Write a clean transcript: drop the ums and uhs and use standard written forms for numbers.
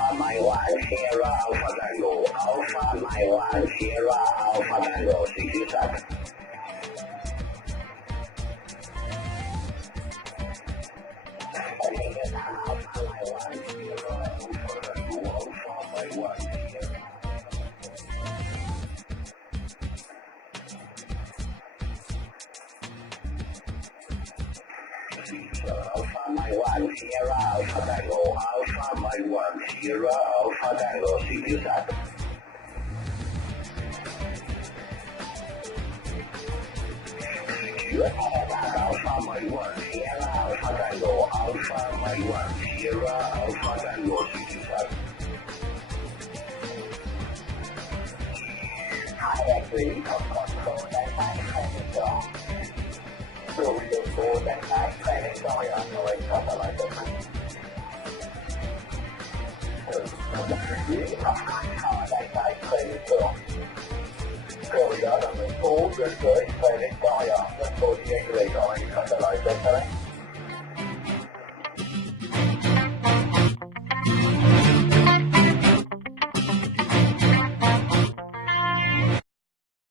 Alpha Mike 1 Sierra Alpha Tango, Alpha Mike 1 Sierra Alpha Tango, 67. Alpha Mike 1 Sierra Alpha Tango, Alpha Mike 1 Sierra. Alpha Mike 1 Sierra Alpha Tango, Alpha Mike 1 Sierra Alpha Tango, 67. Alpha Mike 1 Sierra Alpha Tango, Alpha Mike 1 Sierra Alpha Tango, 67. Hai đại quý không còn số đại tái khai lên rõ. Dù được số đại tái khai lên rõ ở nơi có thể loại được mạnh. Đại tái khai lên rõ. Rồi đó là mình cố đến với khai lên rõ ở. Nên tôi nghe người rồi có thể loại được thôi.